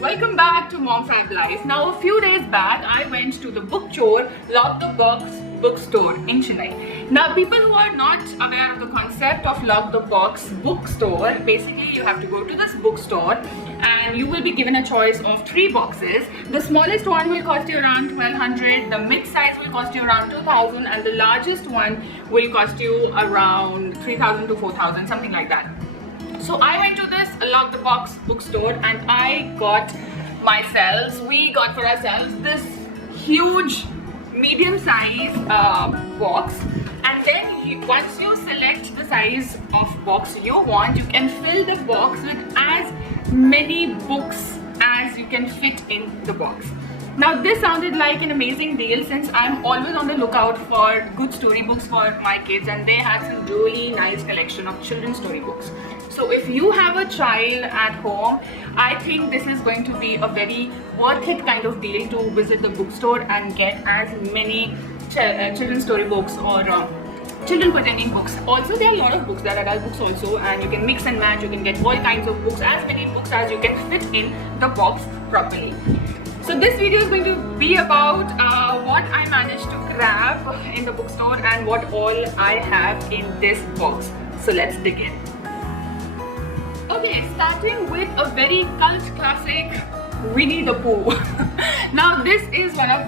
Welcome back to Mom Fab Life. Now, a few days back, I went to the Bookchor, Lock the Box bookstore in Chennai. Now, people who are not aware of the concept of Lock the Box bookstore, basically you have to go to this bookstore and you will be given a choice of 3 boxes. The smallest one will cost you around 1200, the mid-size will cost you around 2000, and the largest one will cost you around 3000 to 4000, something like that. So I went to this Lock the Box bookstore and we got for ourselves this huge medium size box, and then once you select the size of box you want, you can fill the box with as many books as you can fit in the box. Now this sounded like an amazing deal, since I'm always on the lookout for good storybooks for my kids, and they had some really nice collection of children's storybooks. So if you have a child at home, I think this is going to be a very worth it kind of deal to visit the bookstore and get as many children's storybooks or children pertaining books. Also, there are a lot of books, there are adult books also, and you can mix and match, you can get all kinds of books, as many books as you can fit in the box properly. So this video is going to be about what I managed to grab in the bookstore and what all I have in this box. So let's dig in. Okay, starting with a very cult classic, Winnie the Pooh. Now this is my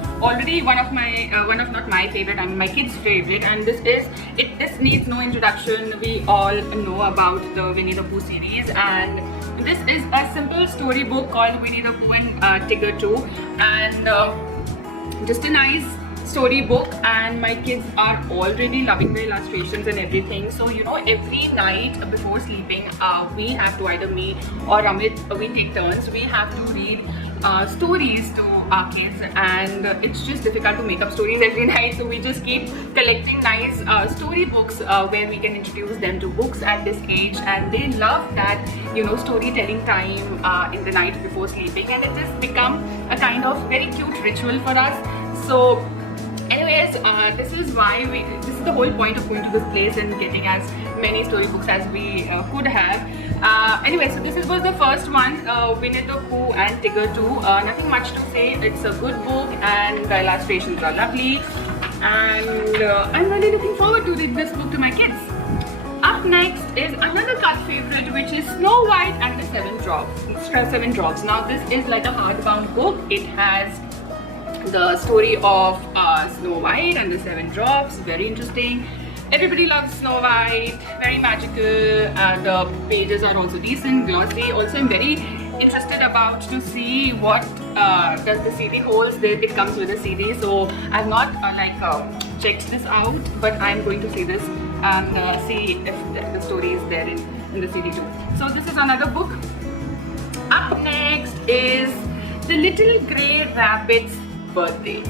favorite, I mean my kids' favorite, and this needs no introduction. We all know about the Winnie the Pooh series, and this is a simple storybook called Winnie the Pooh and Tigger 2, and just a nice storybook, and my kids are already loving the illustrations and everything. So you know, every night before sleeping, we have to, either me or Amit, we take turns, we have to read stories to our kids, and it's just difficult to make up stories every night, so we just keep collecting nice storybooks where we can introduce them to books at this age, and they love that, you know, storytelling time in the night before sleeping, and it just become a kind of very cute ritual for us. So anyways, this is the whole point of going to this place and getting as many storybooks as we could have. Anyway, so this was the first one, Winnie the Pooh and Tigger 2. Nothing much to say. It's a good book and the illustrations are lovely, and I'm really looking forward to read this book to my kids. Up next is another cult favorite, which is Snow White and the Seven Dwarfs. Now this is like a hardbound book. It has the story of Snow White and the Seven Dwarfs. Very interesting. Everybody loves Snow White, very magical. The pages are also decent, glossy. Also, I'm very interested about to see what does the CD holds. It comes with a CD, so I've not checked this out, but I'm going to see this and see if the story is there in the CD too. So this is another book. Up next is The Little Grey Rabbit's Birthday.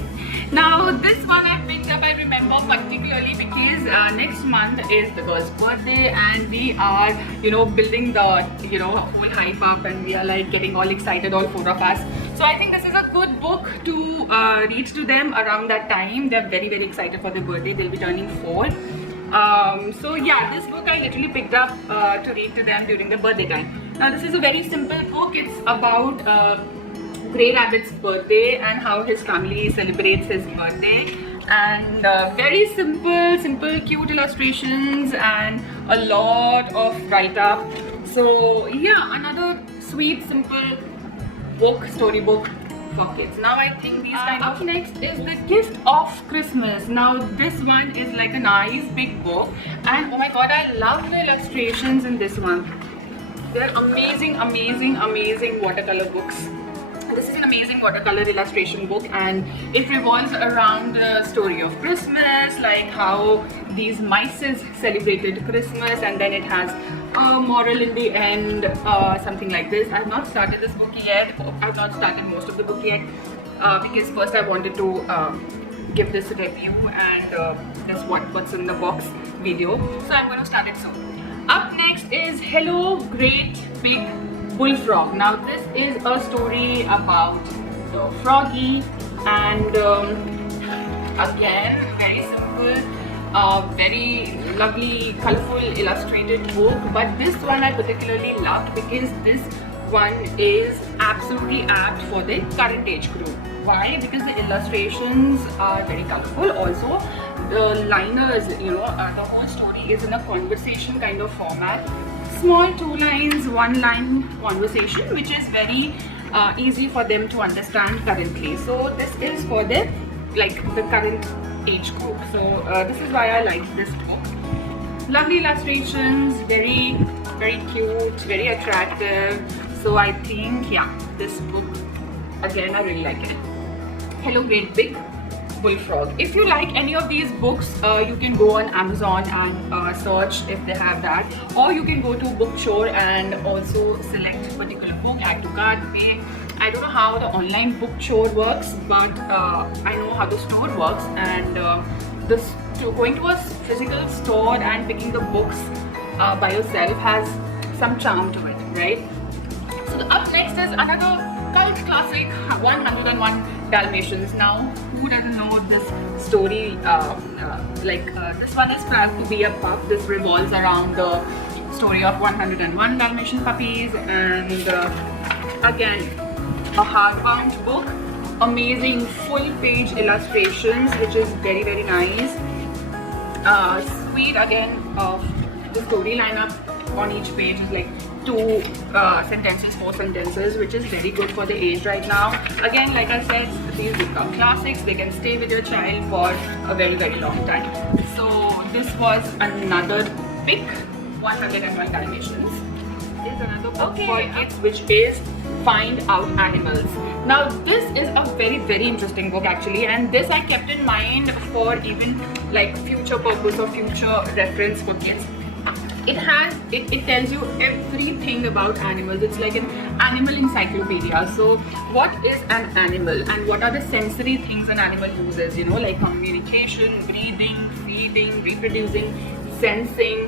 Now this one I picked up, I remember particularly because next month is the girl's birthday, and we are, you know, building the, you know, whole hype up, and we are like getting all excited, all 4 of us. So I think this is a good book to read to them around that time. They're very, very excited for their birthday. They'll be turning 4. So yeah, this book I literally picked up to read to them during the birthday time. Now this is a very simple book. It's about Grey Rabbit's birthday and how his family celebrates his birthday, and very simple cute illustrations and a lot of write-up. So yeah, another sweet simple book, storybook for kids. Now I think these kind of... Up next is The Gift of Christmas. Now this one is like a nice big book, and oh my god, I love the illustrations in this one. They're amazing watercolor books. This is an amazing watercolor illustration book, and it revolves around the story of Christmas, like how these mices celebrated Christmas, and then it has a moral in the end, something like this. I have not started this book yet. I have not started most of the book yet because first I wanted to give this review and this what's in the box video. So I'm going to start it soon. Up next is Hello Great Big Bullfrog. Now this is a story about Froggy, and again very simple, very lovely, colorful, illustrated book. But this one I particularly loved because this one is absolutely apt for the current age group. Why? Because the illustrations are very colorful. Also, the liners, the whole story is in a conversation kind of format. Small 2 lines, 1 line conversation, which is very easy for them to understand currently. So this is for the current age group. So this is why I like this book. Lovely illustrations, very cute, very attractive. So I think, yeah, this book, again, I really like it. Hello Great Big Bullfrog. If you like any of these books, you can go on Amazon and search if they have that, or you can go to Bookchor and also select a particular book, add to cart, pay. I don't know how the online Bookchor works, but I know how the store works, and going to a physical store and picking the books by yourself has some charm to it, right? So up next is another cult classic, 101 Dalmatians. Now, who doesn't know this story? This one is proud to be a pup. This revolves around the story of 101 Dalmatian puppies, and again, a hardbound book. Amazing full-page illustrations, which is very nice. Sweet again of the story lineup on each page is like 2 sentences, 4 sentences, which is very good for the age right now. Again, like I said, these become classics. They can stay with your child for a very long time. So this was another pick, 101 Dalmatians. There's another book for kids, which is Find Out Animals. Now this is a very interesting book actually, and this I kept in mind for even like future purpose or future reference for kids. It tells you everything about animals. It's like an animal encyclopedia. So what is an animal and what are the sensory things an animal uses, like communication, breathing, feeding, reproducing, sensing.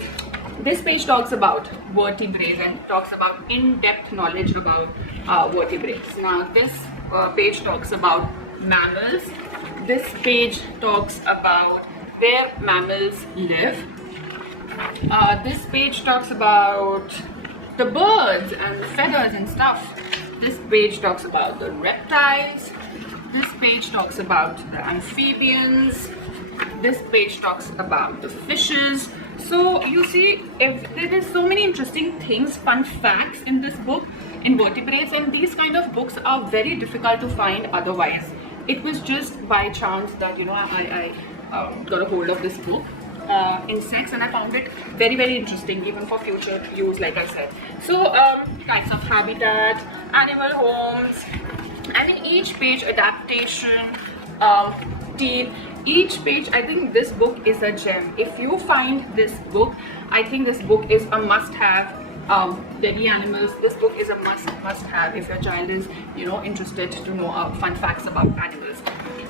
This page talks about vertebrates and talks about in-depth knowledge about vertebrates. Now this page talks about mammals. This page talks about where mammals live. This page talks about the birds and the feathers and stuff. This page talks about the reptiles. This page talks about the amphibians. This page talks about the fishes. So you see, there is so many interesting things, fun facts in this book, in vertebrates, and these kind of books are very difficult to find otherwise. It was just by chance that I got a hold of this book, insects, and I found it very interesting even for future use, like I said. So types of habitat, animal homes, and in each page adaptation, teeth. Each page, I think this book is a gem. If you find this book, I think this book is a must-have. Veggie animals, this book is a must-have if your child is interested to know fun facts about animals.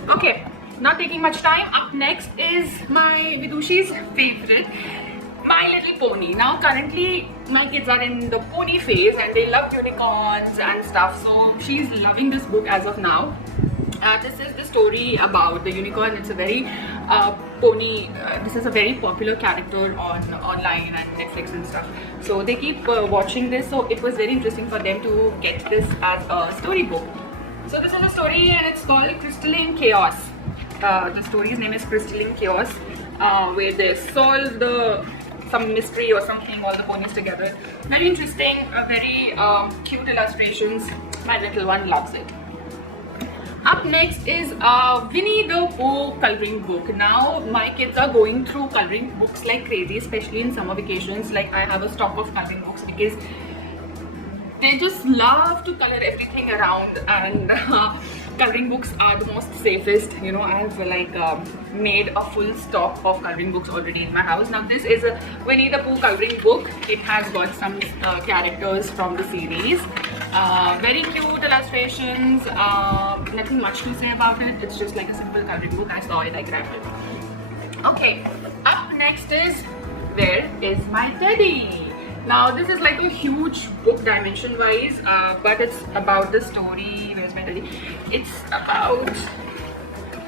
Okay, not taking much time. Up next is my Vidushi's favorite, My Little Pony. Now currently my kids are in the pony phase and they love unicorns and stuff, so she's loving this book as of now. This is the story about the unicorn. It's a very this is a very popular character online and Netflix and stuff. So they keep watching this. So it was very interesting for them to get this as a storybook. So this is a story and it's called Crystalline Chaos. The story's name is Crystalline Chaos, where they solve some mystery or something, all the ponies together. Very interesting, very cute illustrations. My little one loves it. Up next is Winnie the Pooh coloring book. Now my kids are going through coloring books like crazy, especially in summer vacations. Like I have a stock of coloring books because they just love to color everything around, and coloring books are the most safest. I've made a full stock of coloring books already in my house. Now this is a Winnie the Pooh coloring book. It has got some characters from the series. Very cute illustrations, nothing much to say about it. It's just like a simple coloring book. I saw it, I grabbed it. Okay, up next is Where is My Teddy? Now this is like a huge book dimension wise, but it's about the story. Where's my teddy? It's about,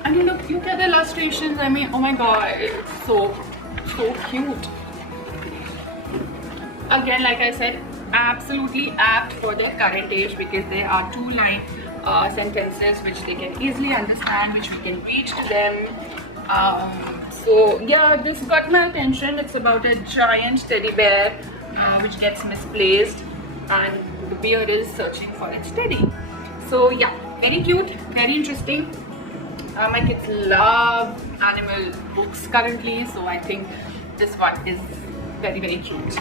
I mean, look at the illustrations. I mean, oh my god, it's so cute. Again, like I said, absolutely apt for their current age because there are two-line sentences which they can easily understand, which we can read to them. So yeah, this got my attention. It's about a giant teddy bear which gets misplaced, and the bear is searching for its teddy. So yeah, very cute, very interesting. My kids love animal books currently, so I think this one is very, very cute.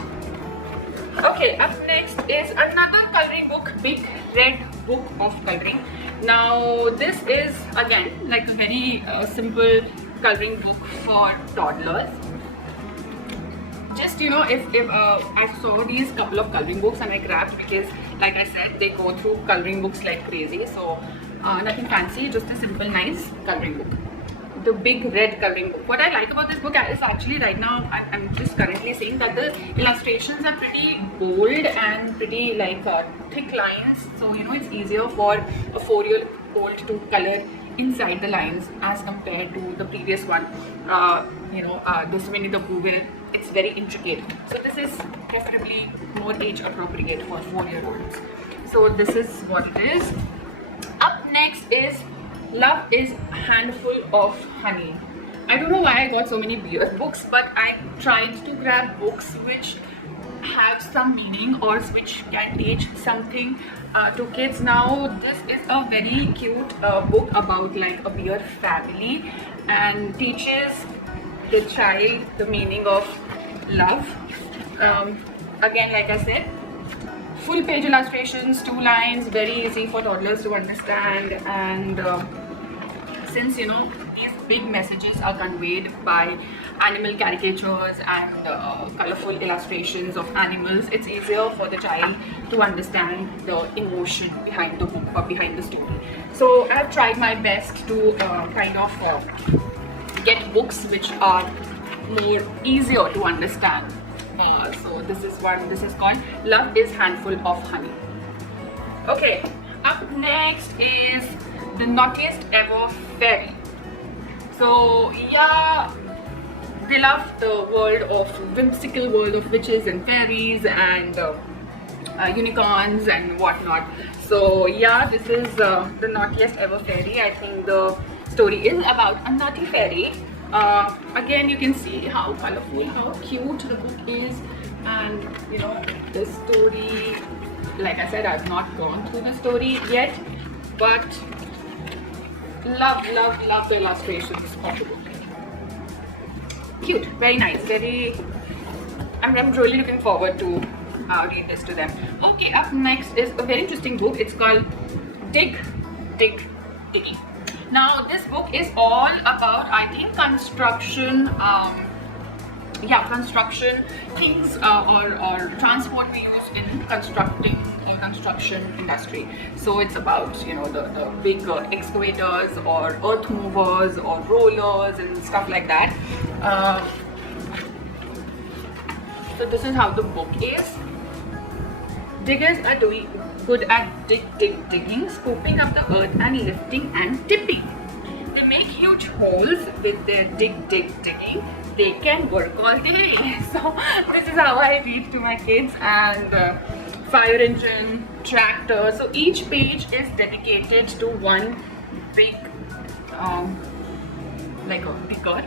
Okay, up next is another coloring book, Big Red Book of Coloring. Now this is again like a very simple coloring book for toddlers. Just, you know, if I saw these couple of coloring books and I grabbed, because like I said, they go through coloring books like crazy. So nothing fancy, just a simple nice coloring book, the Big Red Coloring Book. What I like about this book is actually right now I'm just currently seeing that the illustrations are pretty bold and pretty like thick lines, so you know it's easier for a 4-year-old to color inside the lines as compared to the previous one. This Winnie the Pooh, it's very intricate, so this is preferably more age appropriate for 4-year-olds. So this is what it is. Up next is Love is Handful of Honey. I don't know why I got so many beer books, but I tried to grab books which have some meaning or which can teach something to kids. Now this is a very cute book about like a beer family and teaches the child the meaning of love. Again, like I said, full page illustrations, 2 lines, very easy for toddlers to understand, and since you know these big messages are conveyed by animal caricatures and colorful illustrations of animals, it's easier for the child to understand the emotion behind the book or behind the story. So I've tried my best to get books which are more easier to understand. So this is one. This is called Love is Handful of Honey. Okay, up next is The Naughtiest Ever Fairy. So yeah, they love the whimsical world of witches and fairies and unicorns and whatnot. So yeah, this is The Naughtiest Ever Fairy. I think the story is about a naughty fairy. Again, you can see how colorful, how cute the book is, and you know the story. Like I said, I've not gone through the story yet, but love the illustrations of the book. Cute, very nice, very. I'm really looking forward to read this to them. Okay, up next is a very interesting book. It's called Dig, Dig, Digging. Now this book is all about, I think, construction, construction things or transport we use in constructing or construction industry. So it's about, you know, the big excavators or earth movers or rollers and stuff like that. So this is how the book is. Diggers are doing good at digging, scooping up the earth and lifting and tipping. They make huge holes with their digging. They can work all day. So this is how I read to my kids. And fire engine, tractor. So each page is dedicated to one big, like a digger.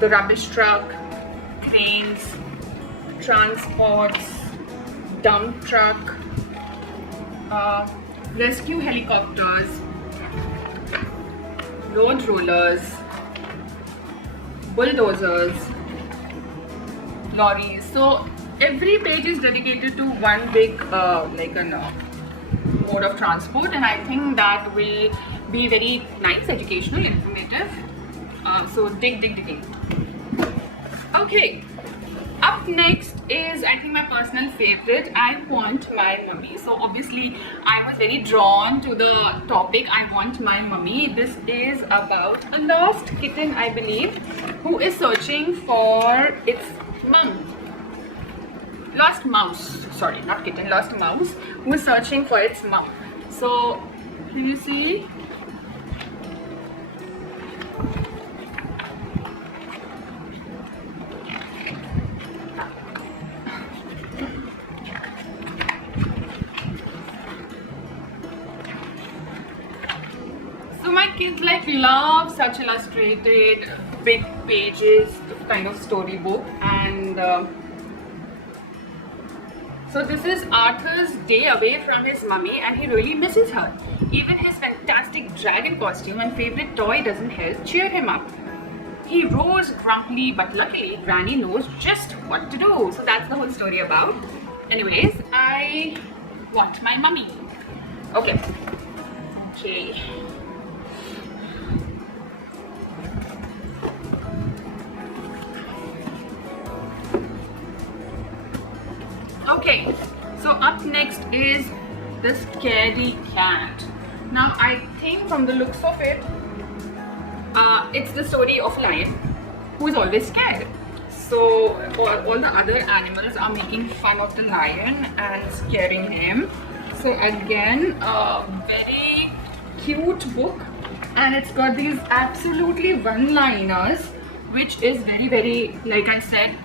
The rubbish truck, cranes, transports, dump truck, rescue helicopters, road rollers, bulldozers, lorries. So every page is dedicated to one big mode of transport, and I think that will be very nice, educational, informative. So digging. Okay. Up next is, I think, my personal favorite, I Want My Mummy. So obviously I was very drawn to the topic, I Want My Mummy. This is about a lost kitten, I believe, who is searching for its mum. Lost mouse, sorry, not kitten, lost mouse, who is searching for its mum. So can you see? my kids like love such illustrated big pages kind of storybook, and so this is Arthur's day away from his mummy and he really misses her. Even his fantastic dragon costume and favorite toy doesn't help cheer him up. He roars grumpily, but luckily Granny knows just what to do. So that's the whole story about. Anyways, I want my mummy. Okay. Okay, so up next is the Scaredy Cat. Now I think from the looks of it, it's the story of lion who is always scared. So all the other animals are making fun of the lion and scaring him. So again, a very cute book, and it's got these absolutely one-liners, which is very, very, like I said,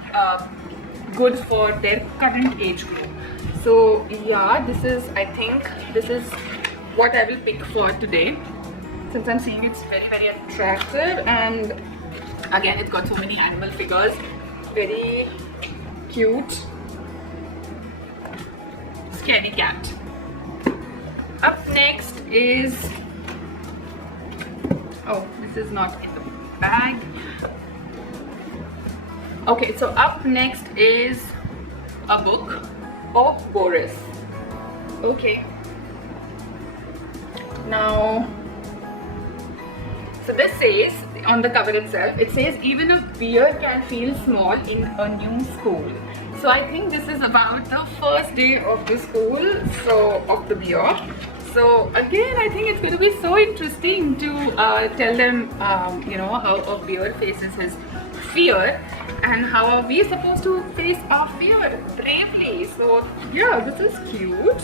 good for their current age group. So yeah, I think this is what I will pick for today, since I'm seeing it's very, very attractive, and again it's got so many animal figures, very cute. Scaredy Cat. Up next is, oh, this is not in the bag. Okay, so up next is a book of Boris. Okay. Now, so this says, on the cover itself, it says even a bear can feel small in a new school. So I think this is about the first day of the school, so of the bear. So again, I think it's going to be so interesting to tell them, you know, how a bear faces his fear and how are we supposed to face our fear bravely. So yeah, this is cute.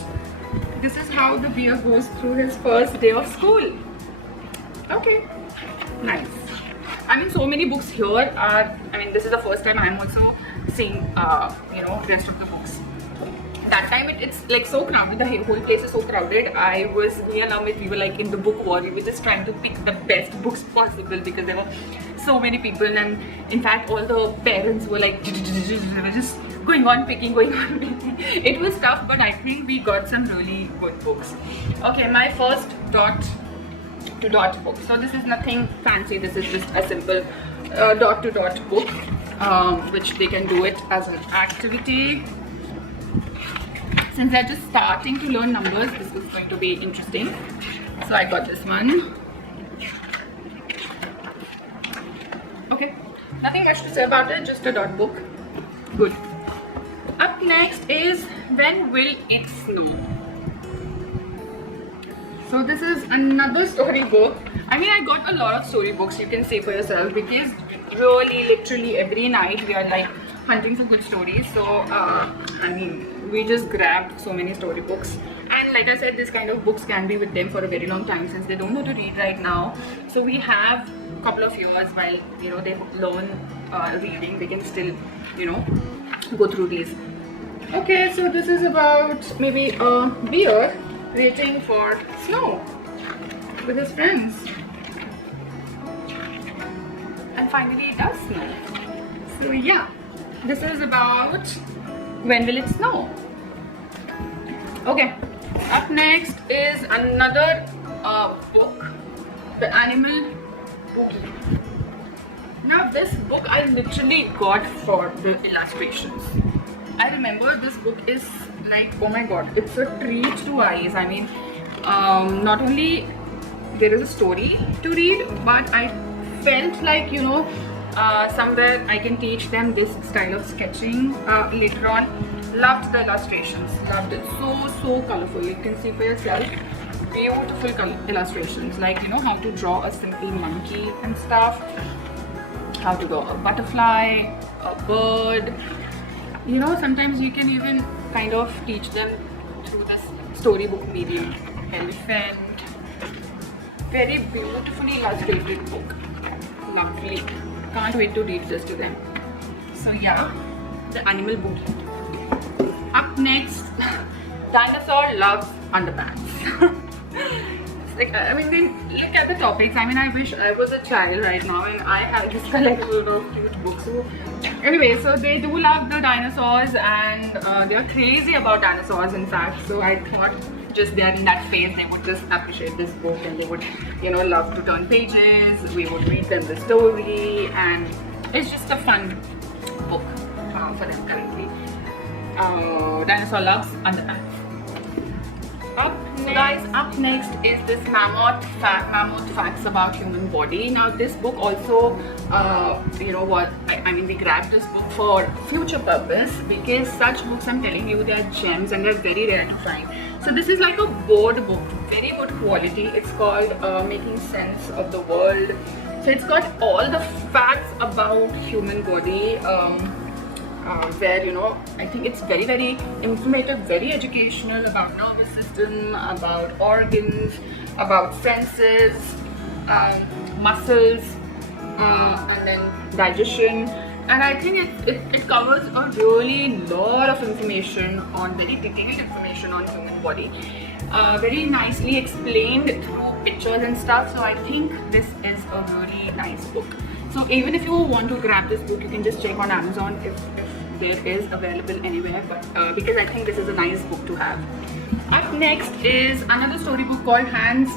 This is how the bear goes through his first day of school. Okay, nice. I mean, so many books here are, I mean, this is the first time I'm also seeing, you know, rest of the books. That time it's like so crowded, the whole place is so crowded. Me and Amit, we were like in the book war. We were just trying to pick the best books possible because there were so many people, and in fact all the parents were like just going on picking. It was tough, but I think we got some really good books. Okay, my first dot to dot book. So this is nothing fancy, this is just a simple dot to dot book, which they can do it as an activity. Since they're just starting to learn numbers, this is going to be interesting. So I got this one. Okay, nothing much to say about it, just a dot book. Good. Up next is When Will It Snow? So this is another story book. I mean, I got a lot of storybooks, you can see for yourself, because really literally every night we are like hunting for good stories. So I mean, we just grabbed so many storybooks, and like I said, this kind of books can be with them for a very long time since they don't know to read right now. So we have a couple of years while, you know, they learn reading, they can still, you know, go through these. Okay, so this is about maybe a bear waiting for snow with his friends, and finally it does snow. So yeah, this is about When Will It Snow? Okay, up next is another book, The Animal Encyclopedia. Now this book I literally got for the illustrations. I remember this book is like, oh my god, it's a treat to eyes. I mean, not only there is a story to read, but I felt like, you know, somewhere I can teach them this style of sketching later on. Loved the illustrations, loved it. So colorful, you can see for yourself. Beautiful illustrations, like, you know, how to draw a simple monkey and stuff, how to draw a butterfly, a bird. You know, sometimes you can even kind of teach them through this storybook medium. Elephant. Very beautifully illustrated book. Lovely. Can't wait to read this to them. So yeah, The Animal Book. Up next, Dinosaur Loves Underpants. Like, I mean, then look at the topics. I mean, I wish I was a child right now and I had this collection of cute books. So anyway, so they do love the dinosaurs and they're crazy about dinosaurs, in fact. So I thought just they're in that phase, they would just appreciate this book and they would, you know, love to turn pages. We would read them the story, and it's just a fun book for them currently. Dinosaur loves under. Up next is this mammoth facts about human body. Now this book also, you know what, I mean, we grabbed this book for future purpose because such books, I'm telling you, they are gems and they're very rare to find. So this is like a board book, very good quality. It's called Making Sense of the World. So it's got all the facts about human body. Where, you know, I think it's very, very informative, very educational about nervous system, about organs, about senses, muscles, and then digestion. And I think it covers a really lot of information on, very detailed information on human body, very nicely explained through pictures and stuff. So I think this is a really nice book. So even if you want to grab this book, you can just check on Amazon if there is available anywhere, but because I think this is a nice book to have. Up next is another storybook called Hands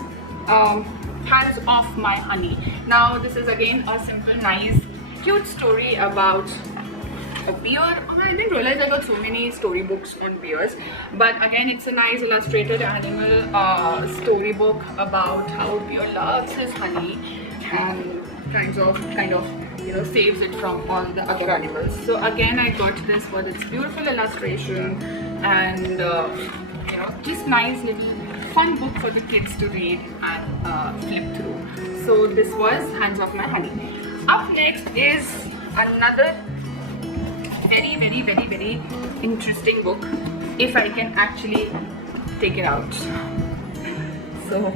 Off My Honey. Now this is again a simple, nice, cute story about a bear. I didn't realize I got so many storybooks on bears, but again it's a nice illustrated animal storybook about how a bear loves his honey and kind of you know, saves it from all the other animals. So again, I got this for its beautiful illustration and you know, just nice little fun book for the kids to read and flip through. So this was Hands Off My Honey. Up next is another very, very, very, very interesting book, if I can actually take it out. So,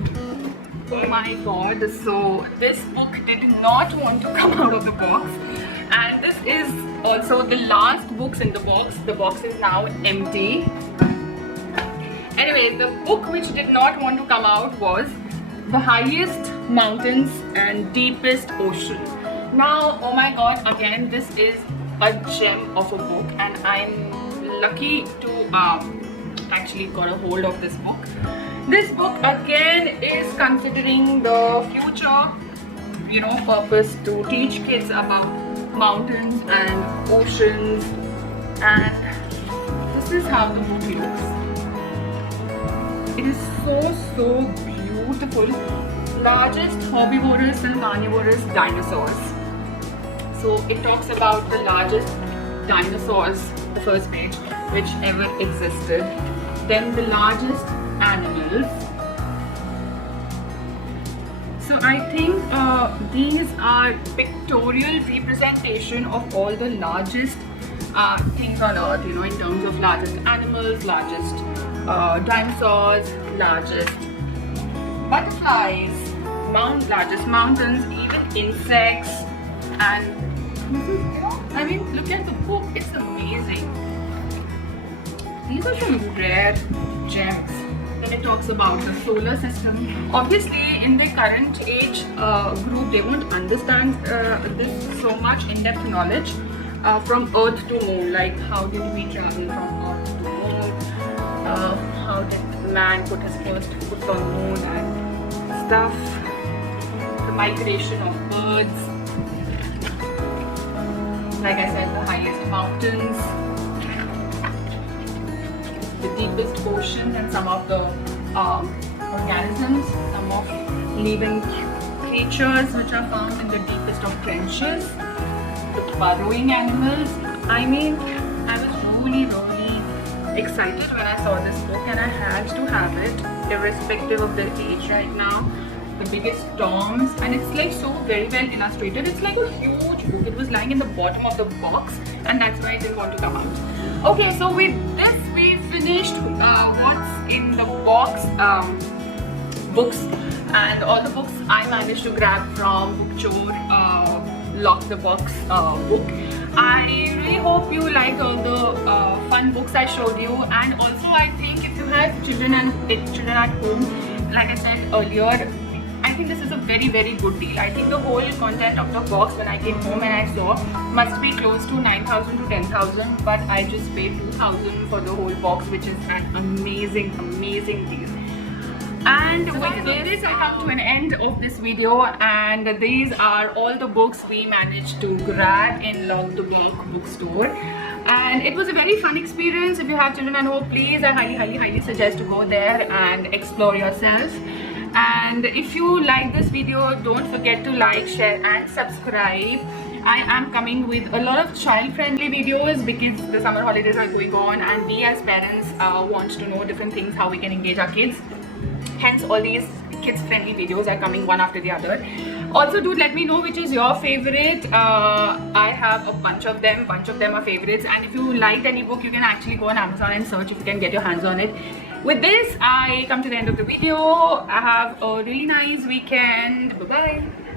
oh my god, so this book did not want to come out of the box, and this is also the last books in the box. The box is now empty. Anyway, the book which did not want to come out was The Highest Mountains and Deepest Ocean. Now, oh my god, again this is a gem of a book and I'm lucky to actually got a hold of this book. This book again is considering the future, you know, purpose to teach kids about mountains and oceans, and this is how the book looks. It is so beautiful. Largest herbivorous and carnivorous dinosaurs. So it talks about the largest dinosaurs, the first page, which ever existed. Then the largest animals. So I think these are pictorial representation of all the largest things on earth, you know, in terms of largest animals, largest dinosaurs, largest butterflies, largest mountains, even insects, and this is, you know, I mean, look at the book, it's amazing. These are some rare gems. Then it talks about the solar system. Obviously, in the current age group, they won't understand this so much in-depth knowledge from Earth to Moon. Like, how did we travel from Earth to Moon? How did man put his first foot on Moon and stuff? The migration of birds. Like I said, the highest mountains, the deepest ocean, and some of the organisms, some of living creatures which are found in the deepest of trenches, the burrowing animals. I mean, I was really excited when I saw this book and I had to have it, irrespective of the age right now. The biggest storms, and it's like so very well illustrated. It's like a huge book. It was lying in the bottom of the box and that's why I didn't want to come out. Okay, so with this we finished what's in the box books, and all the books I managed to grab from Bookchor Lock the Box book. I really hope you like all the fun books I showed you, and also I think if you have children at home, like I said earlier, I think this is a very good deal. I think the whole content of the box when I came home and I saw must be close to 9,000 to 10,000, but I just paid 2,000 for the whole box, which is an amazing deal. And so with this I come to an end of this video, and these are all the books we managed to grab in Love the bookstore. And it was a very fun experience. If you have children at home, please, I highly suggest to go there and explore yourself. And if you like this video, don't forget to like, share and subscribe. I am coming with a lot of child-friendly videos because the summer holidays are going on and we as parents want to know different things, how we can engage our kids. Hence all these kids-friendly videos are coming one after the other. Also, do let me know which is your favorite. I have a bunch of them are favorites, and if you liked any book, you can actually go on Amazon and search if you can get your hands on it. With this, I come to the end of the video. Have a really nice weekend. Bye bye.